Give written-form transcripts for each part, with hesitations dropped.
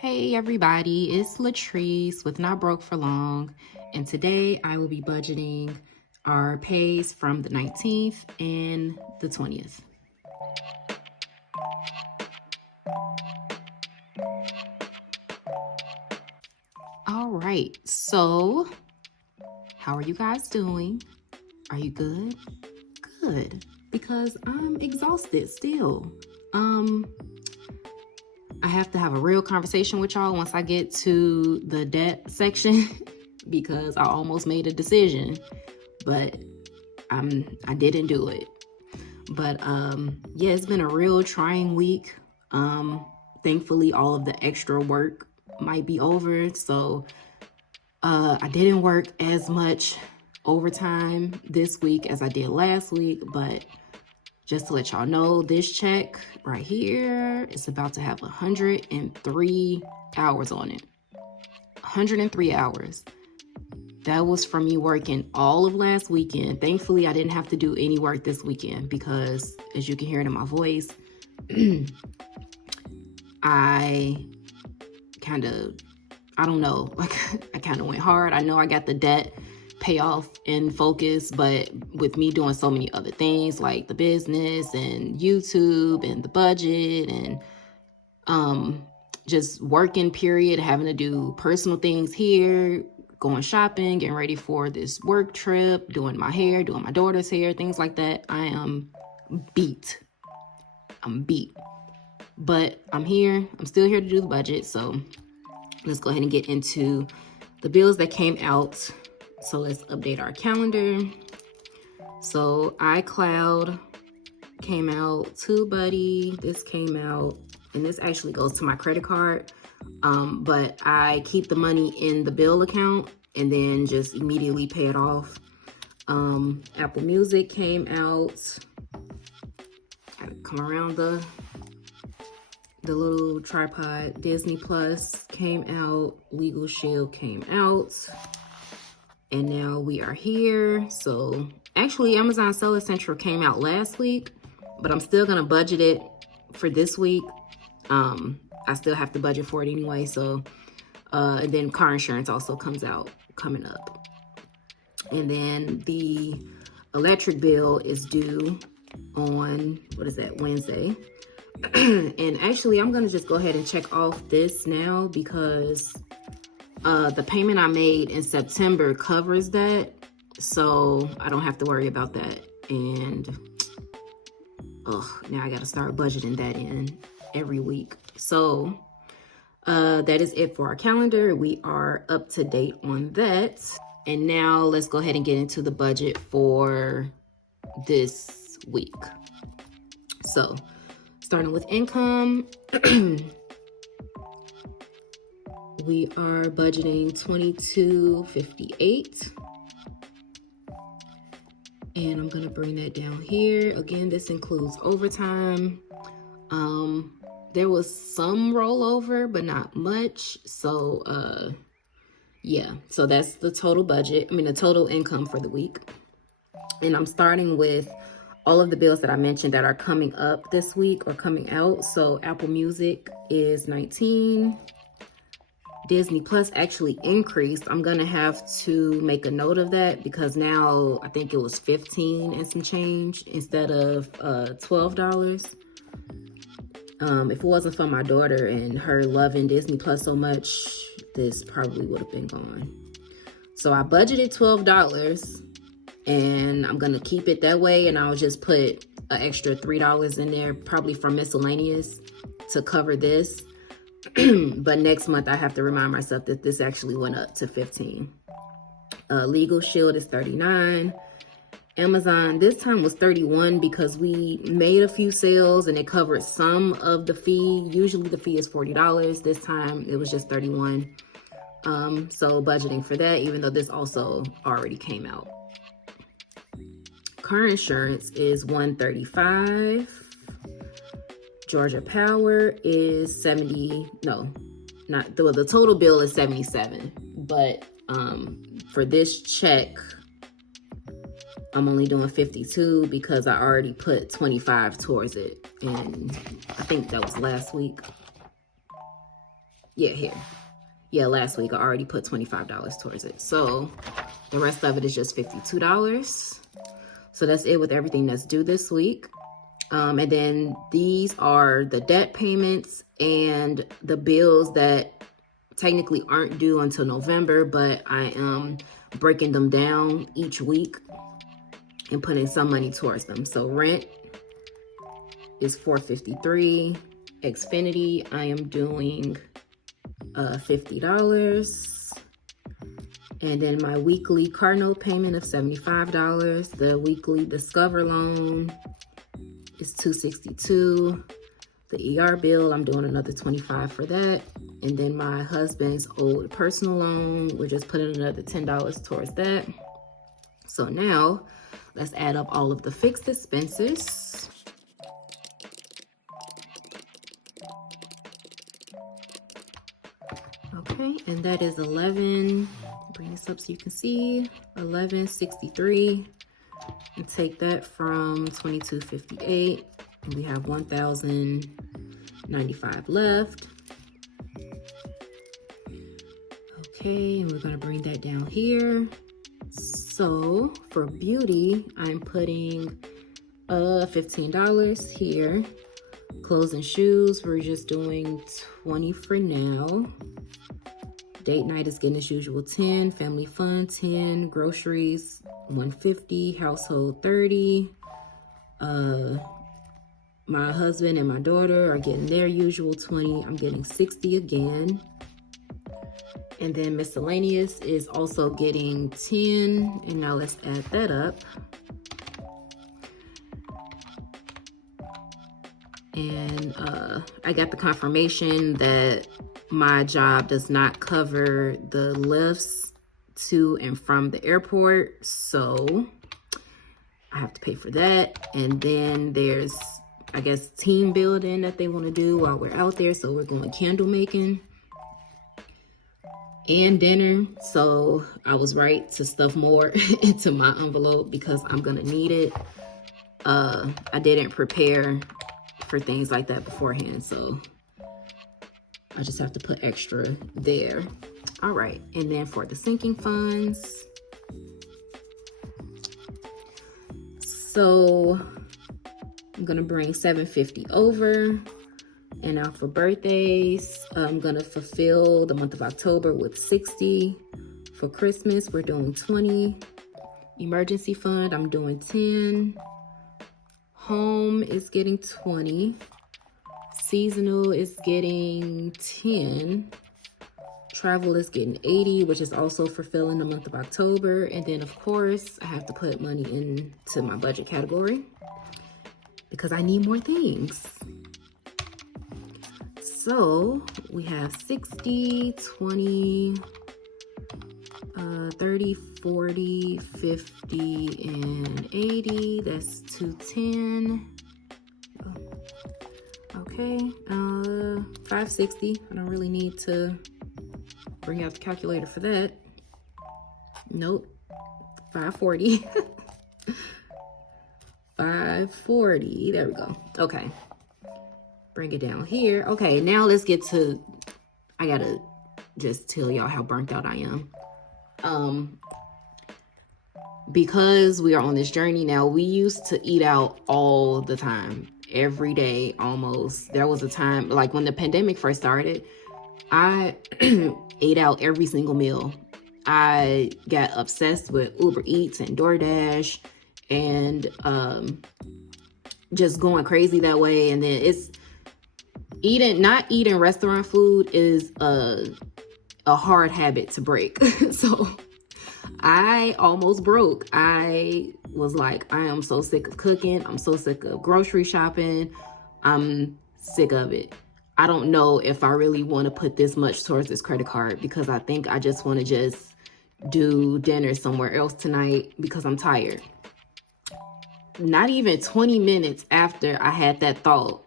Hey everybody, it's Latrice with Not Broke for Long, and today I will be budgeting our pays from the 19th and the 20th. All right, so how are you guys doing? Are you good? Good, because I'm exhausted still. I have to have a real conversation with y'all once I get to the debt section because I almost made a decision, but I didn't do it. But yeah, it's been a real trying week. Thankfully, all of the extra work might be over, so I didn't work as much overtime this week as I did last week, but just to let y'all know, this check right here is about to have 103 hours on it. 103 hours. That was from me working all of last weekend. Thankfully, I didn't have to do any work this weekend because, as you can hear it in my voice, I don't know, like I kind of went hard. I know I got the debt payoff in focus, but with me doing so many other things like the business and YouTube and the budget and just working period, having to do personal things here, going shopping, getting ready for this work trip, doing my hair, doing my daughter's hair, things like that. I am beat. I'm beat. But I'm here. I'm still here to do the budget. So let's go ahead and get into the bills that came out. So let's update our calendar. So iCloud came out, TubeBuddy, this came out, and this actually goes to my credit card. But I keep the money in the bill account and then just immediately pay it off. Apple Music came out. Gotta come around the little tripod. Disney Plus came out. Legal Shield came out. And now we are here. So actually Amazon Seller Central came out last week, but I'm still gonna budget it for this week. I still have to budget for it anyway. So, and then car insurance also comes out coming up. And then the electric bill is due on, Wednesday. And actually I'm gonna just go ahead and check off this now because the payment I made in September covers that, so I don't have to worry about that. And now I gotta start budgeting that in every week. So that is it for our calendar. We are up to date on that. And now let's go ahead and get into the budget for this week. So starting with income, we are budgeting $22.58. And I'm gonna bring that down here. Again, this includes overtime. There was some rollover, but not much. So yeah, so that's the total budget. The total income for the week. And I'm starting with all of the bills that I mentioned that are coming up this week or coming out. So Apple Music is 19. Disney Plus actually increased. I'm gonna have to make a note of that because now I think it was 15 and some change instead of $12. If it wasn't for my daughter and her loving Disney Plus so much, this probably would have been gone. So I budgeted $12 and I'm gonna keep it that way, and I'll just put an extra $3 in there, probably from miscellaneous, to cover this. But next month I have to remind myself that this actually went up to 15. Legal Shield is 39. Amazon this time was 31 because we made a few sales and it covered some of the fee. Usually the fee is $40. This time it was just 31. So budgeting for that, even though this also already came out. Car insurance is $135. Georgia Power is the total bill is 77, but for this check I'm only doing 52 because I already put 25 towards it, and I think that was last week. Yeah, here. Yeah, last week I already put $25 towards it. So the rest of it is just $52. So that's it with everything that's due this week. And then these are the debt payments and the bills that technically aren't due until November, but I am breaking them down each week and putting some money towards them. So rent is $453. Xfinity, I am doing $50. And then my weekly car note payment of $75. The weekly Discover loan is $262. The ER bill, I'm doing another $25 for that. And then my husband's old personal loan, we're just putting another $10 towards that. So now let's add up all of the fixed expenses. Okay, and that is 11, bring this up so you can see, 1163. And take that from 2258, and we have 1,095 left. Okay, and we're gonna bring that down here. So for beauty, I'm putting $15 here. Clothes and shoes, we're just doing 20 for now. Date night is getting as usual 10, family fun 10, groceries 150, household 30. My husband and my daughter are getting their usual 20. I'm getting 60 again. And then miscellaneous is also getting 10. And now let's add that up. And I got the confirmation that my job does not cover the lifts to and from the airport, so I have to pay for that. And then there's, I guess, team building that they want to do while we're out there, so we're going candle making and dinner. So I was right to stuff more into my envelope because I'm gonna need it. I didn't prepare for things like that beforehand, so I just have to put extra there. All right, and then for the sinking funds, so I'm gonna bring $750 over. And now for birthdays, I'm gonna fulfill the month of October with 60. For Christmas, we're doing 20. Emergency fund, I'm doing 10. Home is getting 20. Seasonal is getting 10. Travel is getting 80, which is also fulfilling the month of October. And then of course, I have to put money into my budget category because I need more things. So we have 60, 20, 30, 40, 50, and 80. That's 210. Okay, 560. I don't really need to bring out the calculator for that. Nope. 540. 540. There we go. Okay. Bring it down here. Okay, now let's get to, I gotta just tell y'all how burnt out I am. Because we are on this journey now, we used to eat out all the time, every day almost. There was a time, like when the pandemic first started, I ate out every single meal. I got obsessed with Uber Eats and DoorDash and just going crazy that way. And then it's not eating restaurant food is a hard habit to break. So I almost broke. I was like, I am so sick of cooking. I'm so sick of grocery shopping. I'm sick of it. I don't know if I really want to put this much towards this credit card because I think I just want to just do dinner somewhere else tonight because I'm tired. Not even 20 minutes after I had that thought,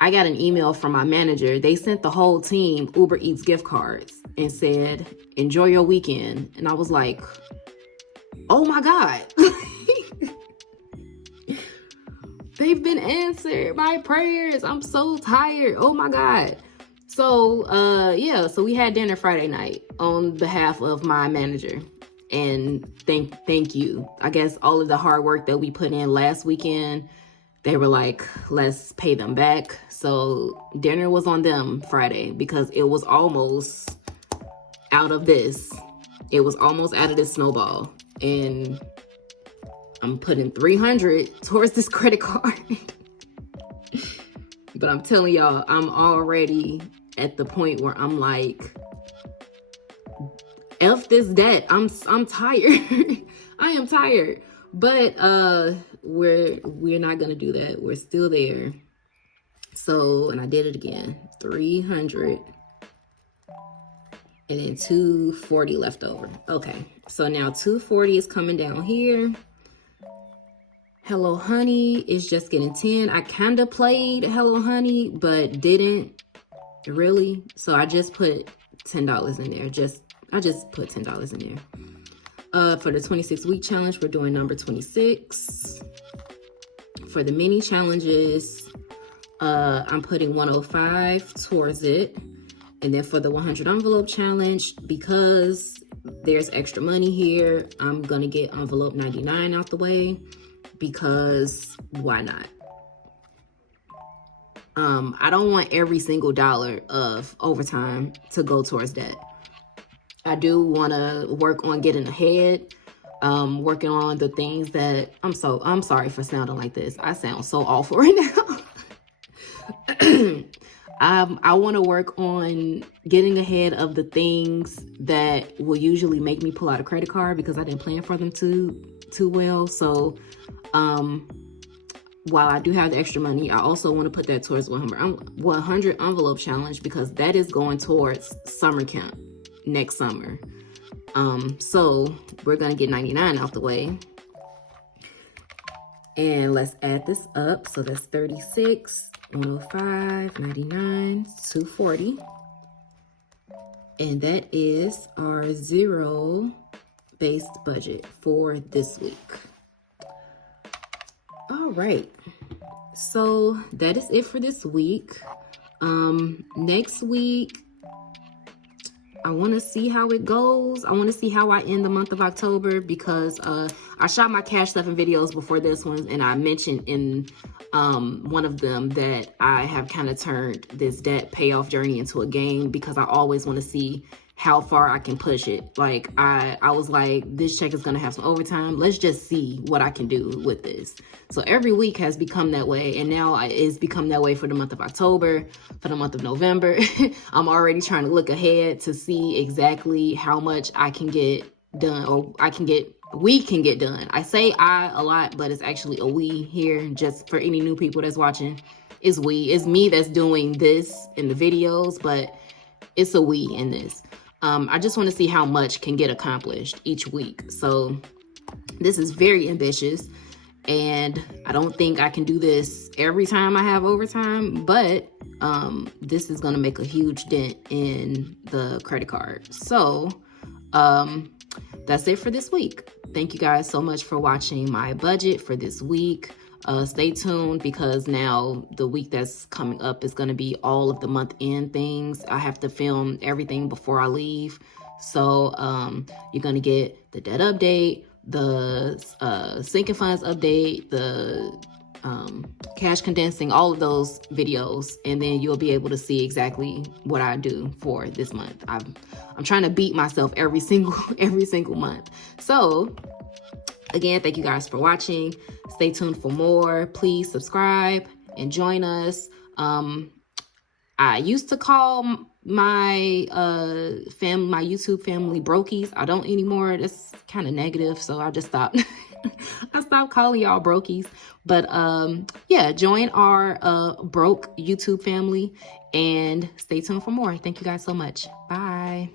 I got an email from my manager. They sent the whole team Uber Eats gift cards and said, enjoy your weekend. And I was like, oh my God. They've been answered, my prayers. I'm so tired. Oh my God. So yeah, so we had dinner Friday night on behalf of my manager. And thank you. I guess all of the hard work that we put in last weekend, they were like, let's pay them back. So dinner was on them Friday because it was almost out of this. It was almost out of this snowball. And I'm putting 300 towards this credit card. But I'm telling y'all, I'm already at the point where I'm like, F this debt. I'm tired. I am tired. But we're not gonna do that. We're still there. So, and I did it again. 300 and then 240 left over. Okay. So now 240 is coming down here. Hello Honey is just getting 10. I kind of played Hello Honey, but didn't really. So I just put $10 in there. I just put $10 in there. For the 26-week challenge, we're doing number 26. For the mini challenges, I'm putting 105 towards it. And then for the 100 envelope challenge, because there's extra money here, I'm going to get envelope 99 out the way, because why not? I don't want every single dollar of overtime to go towards that. I do want to work on getting ahead, working on the things that I'm sorry for sounding like this. I sound so awful right now. I want to work on getting ahead of the things that will usually make me pull out a credit card because I didn't plan for them too well. So, while I do have the extra money, I also want to put that towards 100 envelope challenge because that is going towards summer camp next summer. So we're going to get 99 out the way. And let's add this up. So that's 36, 105, 99, 240. And that is our zero-based budget for this week. All right. So that is it for this week. Next week, I want to see how it goes. I want to see how I end the month of October because I shot my cash stuffing videos before this one, and I mentioned in one of them that I have kind of turned this debt payoff journey into a game because I always want to see how far I can push it. Like I was like, this check is going to have some overtime. Let's just see what I can do with this. So every week has become that way. And now it's become that way for the month of October, for the month of November. I'm already trying to look ahead to see exactly how much I can get done, or we can get done. I say I a lot, but it's actually a we here, just for any new people that's watching. It's we. It's me that's doing this in the videos, but it's a we in this. I just want to see how much can get accomplished each week. So this is very ambitious, and I don't think I can do this every time I have overtime, but this is going to make a huge dent in the credit card. So that's it for this week. Thank you guys so much for watching my budget for this week. Stay tuned because now the week that's coming up is going to be all of the month end things. I have to film everything before I leave. So you're going to get the debt update, the sinking funds update, the cash condensing, all of those videos, and then you'll be able to see exactly what I do for this month. I'm trying to beat myself every single month. So again, thank you guys for watching. Stay tuned for more. Please subscribe and join us. I used to call my my YouTube family brokies. I don't anymore. That's kind of negative, so I just stopped. I stopped calling y'all brokies. But yeah, join our broke YouTube family and stay tuned for more. Thank you guys so much. Bye.